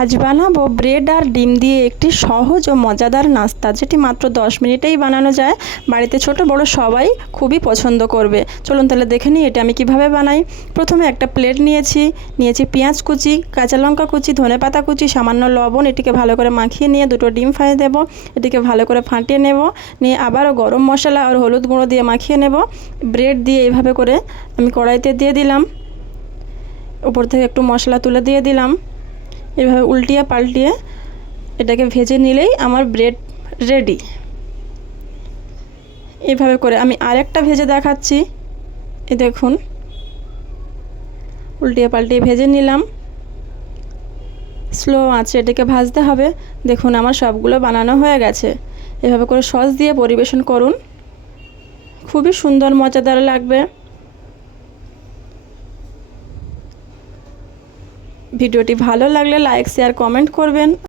আজ বানাবো ব্রেড আর ডিম দিয়ে একটি সহজ ও মজাদার নাস্তা, যেটি মাত্র দশ মিনিটেই বানানো যায়। বাড়িতে ছোট, বড় সবাই খুবই পছন্দ করবে। চলুন তাহলে দেখে নিই এটা আমি কীভাবে বানাই। প্রথমে একটা প্লেট নিয়েছি। নিয়েছি পেঁয়াজ কুচি, কাঁচা লঙ্কা কুচি, ধনে পাতা কুচি, সামান্য লবণ, এটিকে ভালো করে মাখিয়ে নিয়ে দুটো ডিম ফ্রাই দেবো। এটিকে ভালো করে ফাটিয়ে নেব। নিয়ে আবারও গরম মশলা আর হলুদ গুঁড়ো দিয়ে মাখিয়ে নেব। ব্রেড দিয়ে এইভাবে করে আমি কড়াইতে দিয়ে দিলাম। উপর থেকে একটু মশলা তুলে দিয়ে দিলাম। এভাবে উল্টিয়ে পাল্টিয়ে এটাকে ভেজে নিলেই আমার ব্রেড রেডি। এভাবে করে আমি আরেকটা ভেজে দেখাচ্ছি। এ দেখুন। উল্টিয়ে পাল্টিয়ে ভেজে নিলাম। স্লো আছে, এটাকে ভাজতে হবে। দেখুন, আমার সবগুলো বানানো হয়ে গেছে। এভাবে করে সস দিয়ে পরিবেশন করুন। খুবই সুন্দর, মজাদার লাগবে। ভিডিওটি ভালো লাগলে লাইক শেয়ার কমেন্ট করবেন।